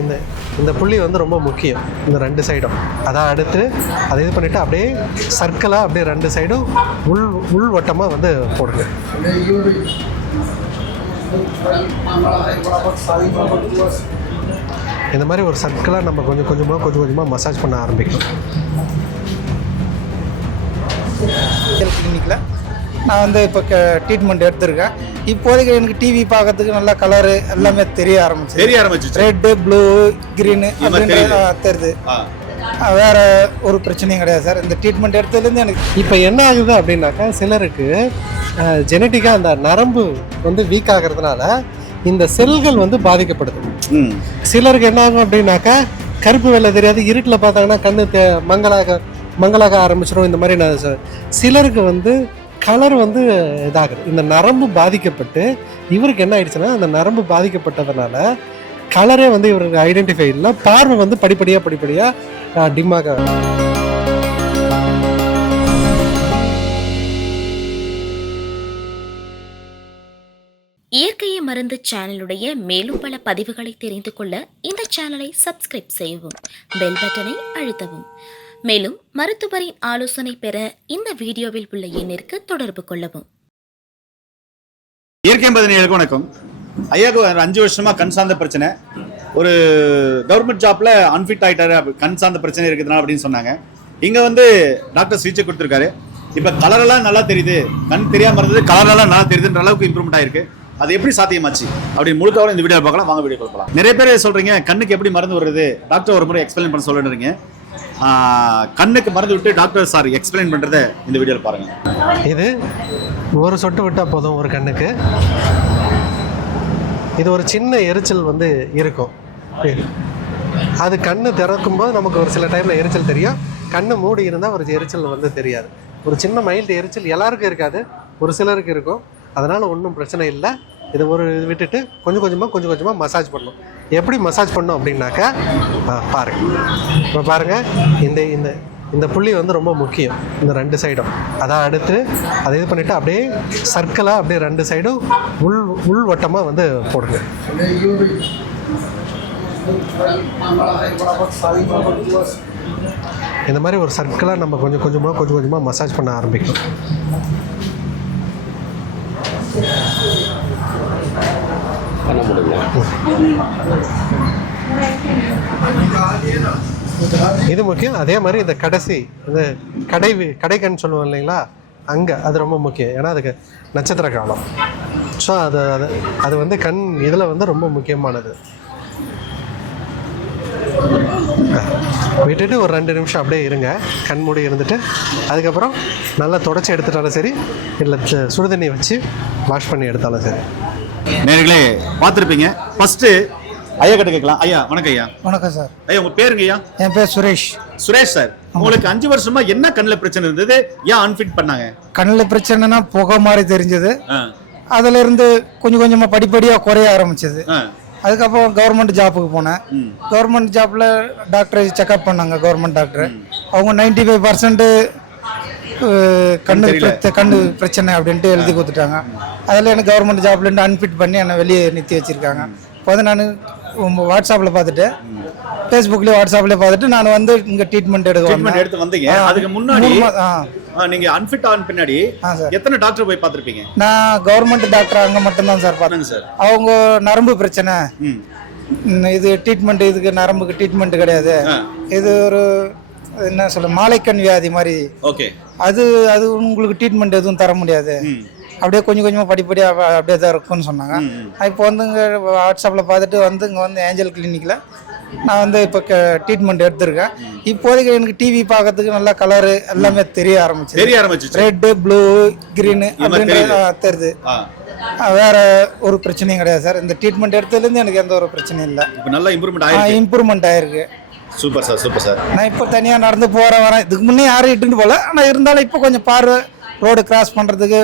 இந்த புள்ளி வந்து ரொம்ப முக்கியம். இந்த ரெண்டு சைடும் அதான் அடுத்து அதை இது பண்ணிவிட்டு அப்படியே சர்க்கிளாக அப்படியே ரெண்டு சைடும் உள் வட்டமாக வந்து போடுங்க. இந்த மாதிரி ஒரு சர்க்கிளாக நம்ம கொஞ்சம் கொஞ்சமாக மசாஜ் பண்ண ஆரம்பிக்கும். கிளினிக்கில் நான் வந்து இப்போ ட்ரீட்மெண்ட் எடுத்திருக்கேன். இப்போதைக்கு எனக்கு டிவி பார்க்கறதுக்கு நல்லா கலரு எல்லாமே தெரிய ஆரம்பிச்சு ரெட்டு ப்ளூ க்ரீனு அப்படின்றது தெரியுது. வேற ஒரு பிரச்சனையும் கிடையாது சார். இந்த ட்ரீட்மெண்ட் எடுத்ததுலேருந்து எனக்கு இப்போ என்ன ஆகுது அப்படின்னாக்கா, சிலருக்கு ஜெனட்டிக்காக அந்த நரம்பு வந்து வீக் ஆகிறதுனால இந்த செல்கள் வந்து பாதிக்கப்படுது. சிலருக்கு என்ன ஆகும் அப்படின்னாக்கா, கருப்பு வெள்ளை தெரியாது, இருட்டில் பார்த்தாங்கன்னா கண்ணு மங்களாக ஆரம்பிச்சிடும். இந்த மாதிரி சிலருக்கு வந்து கலர் வந்து இதாகுது. இந்த நரம்பு பாதிக்கப்பட்டு இவருக்கு என்ன ஆயிடுச்சுன்னா, அந்த நரம்பு பாதிக்கப்பட்டதுனால கலரே வந்து இவருக்கு ஐடென்டிஃபை இல்லை, பார்வை வந்து படிப்படியாக டிம்மாக. இயற்கையை மருந்து சேனலுடைய மேலும் பல பதிவுகளை தெரிந்து கொள்ள இந்த சேனலை சப்ஸ்கிரைப் செய்யவும், பெல் பட்டனை அழுத்தவும். மேலும் மருத்துவரின் ஆலோசனை பெற இந்த வீடியோவில் உள்ள எண்ணிற்கு தொடர்பு கொள்ளவும். இயற்கை பதினேழுக்கு வணக்கம். ஐயாவுக்கு 5 வருஷமா கண் சார்ந்த பிரச்சனை, ஒரு கவர்மெண்ட் ஜாப்ல அன்ஃபிட் ஆயிட்டாரு, கண் சார்ந்த பிரச்சனை இருக்குதுனா அப்படின்னு சொன்னாங்க. இங்க வந்து டாக்டர் சிகிச்சை கொடுத்துருக்காரு. இப்ப கலரெல்லாம் நல்லா தெரியுது, கண் தெரியாம இருந்தது கலரெல்லாம் நல்லா தெரியுதுன்ற அளவுக்கு இம்ப்ரூவ்மெண்ட் ஆயிருக்கு. அது எப்படி சாத்தியமாச்சு அப்படின்னு முழுக்காவும் இந்த வீடியோ பார்க்கலாம். வாங்க வீடியோ பார்க்கலாம். நிறைய பேர் சொல்றீங்க கண்ணுக்கு எப்படி மருந்து வருது, டாக்டர் ஒரு முறை எக்ஸ்பிளைன் பண்ண சொல்லுறீங்க. கண்ணுக்கு மருந்து விட்டு டாக்டர் சார் எக்ஸ்பிளைன் பண்றத இந்த வீடியோவில் பாருங்க. இது ஒரு சொட்டு விட்டா போதும் ஒரு கண்ணுக்கு. இது ஒரு சின்ன எரிச்சல் வந்து இருக்கும். அது கண்ணு திறக்கும்போது நமக்கு ஒரு சில டைம்ல எரிச்சல் தெரியும். கண்ணு மூடி இருந்தால் ஒரு எரிச்சல் வந்து தெரியாது. ஒரு சின்ன மைல்டு எரிச்சல் எல்லாருக்கும் இருக்காது, ஒரு சிலருக்கு இருக்கும். அதனால ஒன்றும் பிரச்சனை இல்லை. இது ஒரு இது விட்டுட்டு கொஞ்சம் கொஞ்சமாக மசாஜ் பண்ணணும். எப்படி மசாஜ் பண்ணணும் அப்படின்னாக்கா, பாருங்கள், இப்போ பாருங்கள், இந்த புள்ளி வந்து ரொம்ப முக்கியம். இந்த ரெண்டு சைடும் அதான் அடுத்து அதை இது பண்ணிவிட்டு அப்படியே சர்க்கிளாக அப்படியே ரெண்டு சைடும் உள் வட்டமாக வந்து போடுங்க. இந்த மாதிரி ஒரு சர்க்கிளாக நம்ம கொஞ்சம் கொஞ்சமாக மசாஜ் பண்ண ஆரம்பிக்கும். இது முக்கியம். அதே மாதிரி இந்த கடைசி இந்த கடைக்கண் சொல்லுவோம் இல்லைங்களா, அங்கே அது ரொம்ப முக்கியம். ஏன்னா அதுக்கு நட்சத்திர காலம். ஸோ அது வந்து கண் இதில் வந்து ரொம்ப முக்கியமானது. விட்டுட்டு ஒரு 2 நிமிஷம் அப்படியே இருங்க, கண் மூடி இருந்துட்டு அதுக்கப்புறம் நல்லா தொடச்சி எடுத்துட்டாலும் சரி, இல்லை சுடுதண்ணி வச்சு வாஷ் பண்ணி எடுத்தாலும் சரி. நேர்களே பார்த்துருப்பீங்க. ஃபர்ஸ்ட் ஐயா கிட்ட கேட்கலாம். ஐயா வணக்கம். ஐயா வணக்கம் சார். ஐயா உங்க பேருங்க? ஐயா என் பேர் சுரேஷ். சுரேஷ் சார், உங்களுக்கு 5 வருஷமா என்ன கண்ணில் பிரச்சனை இருந்தது, ஏன் அன்ஃபிட் பண்ணாங்க? கண்ணில் பிரச்சனைனா புகை மாதிரி தெரிஞ்சது. அதுல இருந்து கொஞ்சமா படிப்படியாக குறைய ஆரம்பிச்சது. அதுக்கப்புறம் கவர்மெண்ட் ஜாப்புக்கு போனேன். கவர்மெண்ட் ஜாப்ல டாக்டர் செக்அப் பண்ணாங்க, கவர்மெண்ட் டாக்டர். அவங்க 95% கண்ணு பிரச்சனை அப்படின்ட்டு எழுதி கொடுத்துட்டாங்க. அதில் எனக்கு கவர்மெண்ட் ஜாப்லேருந்து அன்ஃபிட் பண்ணி என்னை வெளியே நிறுத்தி வச்சுருக்காங்க. இப்போ வந்து நான் வாட்ஸ்அப்பில் பார்த்துட்டு, ஃபேஸ்புக்லேயே வாட்ஸ்அப்லேயே பார்த்துட்டு நான் வந்து இங்கே ட்ரீட்மெண்ட் எடுத்து வந்தீங்க. அதுக்கு முன்னாடி நீங்க அன்ஃபிட் ஆன பின்னாடி எத்தனை டாக்டர் போய் பார்த்துருப்பீங்க? நான் கவர்மெண்ட் டாக்டர் அங்கே மட்டும்தான் சார் பார்த்தேன் சார். அவங்க நரம்பு பிரச்சனை, இது ட்ரீட்மெண்ட், இதுக்கு நரம்புக்கு ட்ரீட்மெண்ட் கிடையாது, இது ஒரு என்ன சொல்ல மாலைக்கண் வியாதி மாதிரி. ஓகே, அது உங்களுக்கு ட்ரீட்மெண்ட் எதுவும் தர முடியாது, அப்படியே கொஞ்சமாக படிப்படியாக அப்படியே தான் இருக்குன்னு சொன்னாங்க. இப்போ வந்து இங்கே வாட்ஸ்அப்பில் பார்த்துட்டு வந்து இங்கே வந்து ஏஞ்சல் கிளினிக்கில் நான் வந்து இப்போ ட்ரீட்மெண்ட் எடுத்திருக்கேன். இப்போதைக்கு எனக்கு டிவி பார்க்கறதுக்கு நல்லா கலரு எல்லாமே தெரிய ஆரம்பிச்சு ரெட்டு ப்ளூ க்ரீனு அப்படின்றது தெரியுது. வேற ஒரு பிரச்சனையும் கிடையாது சார். இந்த ட்ரீட்மெண்ட் எடுத்ததுலேருந்து எனக்கு எந்த ஒரு பிரச்சனையும் இல்லை. நல்லா இம்ப்ரூவ்மெண்ட் ஆயிருக்கு. Super sir, super sir. நான் இப்போ தனியாக நடந்து வரேன். இதுக்கு முன்னே யாரும் இட்டுன்னு போகல, ஆனால் இருந்தாலும் இப்போ கொஞ்சம் பார்வை, ரோடு கிராஸ் பண்றதுக்கு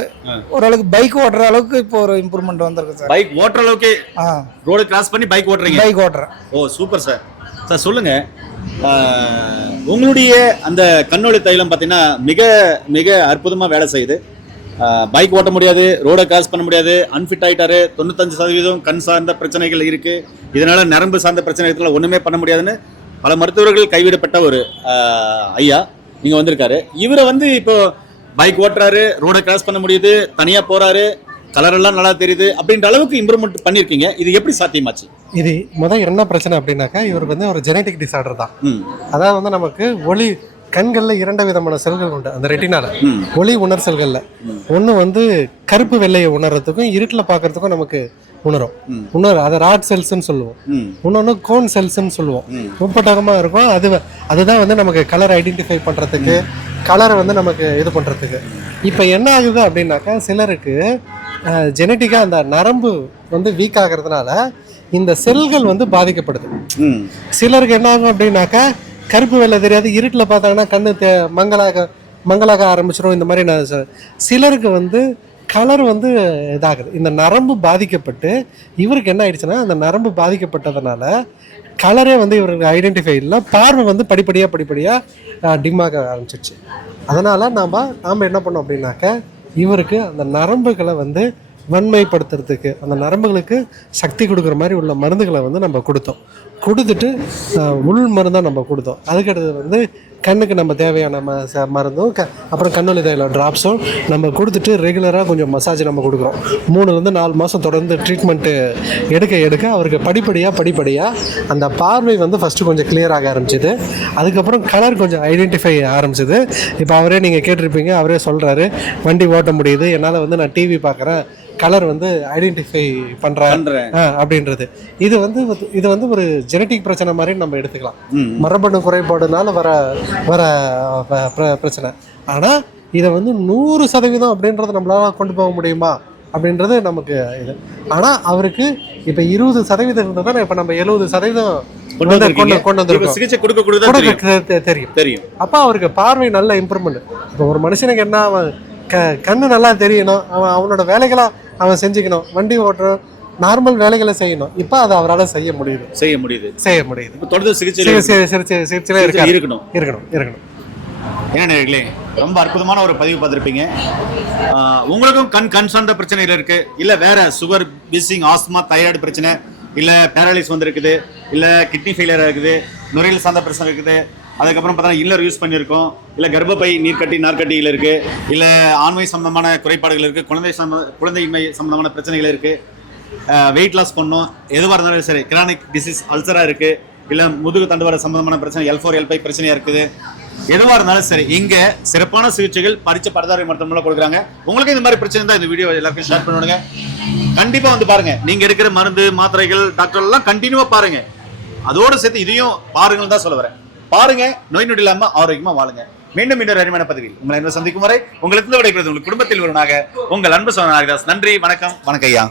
ஓரளவுக்கு, பைக் ஓட்டுற அளவுக்கு இப்போ ஒரு இம்ப்ரூவ்மெண்ட் வந்திருக்கு சார். பைக் ஓட்டுற அளவுக்கு ரோடு கிராஸ் பண்ணி பைக் ஓட்டுறீங்க? பைக் ஓட்டுறேன். ஓ சூப்பர் சார். சார் சொல்லுங்க, உங்களுடைய அந்த கண்ணொளி தைலம் பார்த்தீங்கன்னா மிக மிக அற்புதமாக வேலை செய்யுது. பைக் ஓட்ட முடியாது, ரோடை கிராஸ் பண்ண முடியாது, அன்ஃபிட் ஆயிட்டாரு, 95% கண் சார்ந்த பிரச்சனைகள் இருக்கு, இதனால நரம்பு சார்ந்த பிரச்சனைகள் ஒண்ணுமே பண்ண முடியாதுன்னு பல மருத்துவர்கள் கைவிடப்பட்ட ஒரு ஐயா இங்க வந்திருக்காரு. இவரை வந்து இப்போ பைக் ஓட்டுறாரு, ரோடை கிராஸ் பண்ண முடியுது, தனியா போறாரு, கலர் எல்லாம் நல்லா தெரியுது அப்படின்ற அளவுக்கு இம்ப்ரூவ்மெண்ட் பண்ணிருக்கீங்க. இது எப்படி சாத்தியமாச்சு? இது என்ன பிரச்சனை அப்படின்னாக்கா, இவருக்கு வந்து ஒரு ஜெனட்டிக் டிசார்டர் தான். அதாவது வந்து நமக்கு ஒளி கண்கள்ல 2 விதமான செல்கள் உண்டு. அந்த ரெட்டினால ஒளி உணர் செல்கள்ல ஒண்ணு வந்து கருப்பு வெள்ளையை உணர்றதுக்கும் இருட்டில் பார்க்கறதுக்கும் நமக்கு உணரும். இன்னொரு அதை ராட் செல்ஸ்ன்னு சொல்லுவோம். இன்னொன்னு கோன் செல்ஸ்ன்னு சொல்லுவோம். முப்பட்டகமா இருக்கும். அதுதான் வந்து நமக்கு கலர் ஐடென்டிஃபை பண்றதுக்கு, கலரை வந்து நமக்கு இது பண்றதுக்கு. இப்போ என்ன ஆகுது அப்படின்னாக்கா, சிலருக்கு ஜெனட்டிக்கா அந்த நரம்பு வந்து வீக் ஆகிறதுனால இந்த செல்கள் வந்து பாதிக்கப்படுது. சிலருக்கு என்ன ஆகும் அப்படின்னாக்கா, கருப்பு வெள்ளை தெரியாது, இருட்டில் பார்த்தாங்கன்னா கண்ணு மங்களாக ஆரம்பிச்சிடும். இந்த மாதிரி சிலருக்கு வந்து கலர் வந்து இதாகுது. இந்த நரம்பு பாதிக்கப்பட்டு இவருக்கு என்ன ஆயிடுச்சுன்னா, அந்த நரம்பு பாதிக்கப்பட்டதுனால கலரே வந்து இவருக்கு ஐடென்டிஃபை இல்லை, பார்வை வந்து படிப்படியாக டிம்மாக ஆரம்பிச்சிடுச்சு. அதனால் நாம் என்ன பண்ணோம் அப்படின்னாக்க, இவருக்கு அந்த நரம்புகளை வந்து வன்மைப்படுத்துறதுக்கு, அந்த நரம்புகளுக்கு சக்தி கொடுக்குற மாதிரி உள்ள மருந்துகளை வந்து நம்ம கொடுத்துட்டு உள் மருந்தாக நம்ம கொடுத்தோம். அதுக்கடுத்து வந்து கண்ணுக்கு நம்ம தேவையான மருந்தும் அப்புறம் கண்ணொலி தைலம் ட்ராப்ஸும் நம்ம கொடுத்துட்டு ரெகுலராக கொஞ்சம் மசாஜ் நம்ம கொடுக்குறோம். 3 to 4 மாதம் தொடர்ந்து ட்ரீட்மெண்ட்டு எடுக்க அவருக்கு படிப்படியாக அந்த பார்வை வந்து ஃபஸ்ட்டு கொஞ்சம் கிளியர் ஆக ஆரம்பிச்சிது. அதுக்கப்புறம் கலர் கொஞ்சம் ஐடென்டிஃபை ஆரம்பிச்சிது. இப்போ அவரே நீங்கள் கேட்டிருப்பீங்க, அவரே சொல்கிறாரு, வண்டி ஓட்ட முடியுது, என்னால் வந்து நான் டிவி பார்க்குறேன், கலர் வந்து ஐடென்டிஃபை பண்ணுறேன் அப்படின்றது. இது வந்து ஒரு ஜெனட்டிக் பிரச்சனை மாதிரி நம்ம எடுத்துக்கலாம். மரபணு குறைபாடுனால வர பிரச்சனை. ஆனால் இதை வந்து 100% அப்படின்றத நம்மளால கொண்டு போக முடியுமா அப்படின்றது நமக்கு இது. ஆனால் அவருக்கு இப்போ 20% இருந்ததுன்னா இப்போ நம்ம 70% கொண்டு வந்திருக்கோம். தெரியும். அப்போ அவருக்கு பார்வை நல்ல இம்ப்ரூவ்மெண்ட். இப்போ ஒரு மனுஷனுக்கு என்ன, அவன் கண்ணு நல்லா தெரியணும், அவனோட வேலைகளை அவன் செஞ்சுக்கணும், வண்டி ஓட்டுறோம், நார்மல் வேலைகளை செய்யணும். இப்போ அதை அவரால் செய்ய முடியுது. தொடர்ந்து சிகிச்சையில இருக்கணும். என்ன நேயர்களே, ரொம்ப அற்புதமான ஒரு பதிவு பார்த்துருப்பீங்க. உங்களுக்கும் கண் சார்ந்த பிரச்சனைகள் இருக்கு, இல்ல வேற சுகர், பீசிங், ஆஸ்மா, தைராய்டு பிரச்சனை, இல்ல பேரலைஸ் வந்திருக்குது, இல்ல கிட்னி ஃபெயிலியர் இருக்குது, நுரையீரல் சார்ந்த பிரச்சனை இருக்குது, அதுக்கப்புறம் பார்த்தா இல்லர் யூஸ் பண்ணியிருக்கோம், இல்லை கர்ப்பப்பை நார்க்கட்டியில் இருக்குது, இல்லை ஆண்மை சம்பந்தமான குறைபாடுகள் இருக்குது, குழந்தையின்மை சம்பந்தமான பிரச்சனைகள் இருக்குது, வெயிட் லாஸ் பண்ணோம், எதுவாக இருந்தாலும் சரி, கிரானிக் டிசீஸ் அல்சராக இருக்குது, இல்லை முதுகு தண்டுவட சம்பந்தமான பிரச்சனை, L4 L5 பிரச்சனையாக இருக்குது, எதுவாக இருந்தாலும் சரி, இங்கே சிறப்பான சிகிச்சைகள் படித்த பரதாரி மருத்துவமனையில் கொடுக்குறாங்க. உங்களுக்கு இந்த மாதிரி பிரச்சனை தான் இந்த வீடியோ எல்லாருக்கும் ஷேர் பண்ணுவாங்க. கண்டிப்பாக வந்து பாருங்க. நீங்கள் எடுக்கிற மருந்து, மாத்திரைகள், டாக்டர் எல்லாம் கண்டினியூவாக பாருங்க. அதோடு சேர்த்து இதையும் பாருங்கன்னு தான் சொல்ல வரேன். பாருங்க, நோய் நொடி இல்லாம ஆரோக்கியமா வாழுங்க. மீண்டும் இன்னொரு அருமையான பதிவில் உங்களை சந்திக்கும் வரை உங்களுக்கு விடைபெறுவது உங்கள் குடும்பத்தில் ஒருவனாக உங்கள் அன்பு சோழன் நாகதாஸ். நன்றி, வணக்கம். வணக்கம் ஐயா.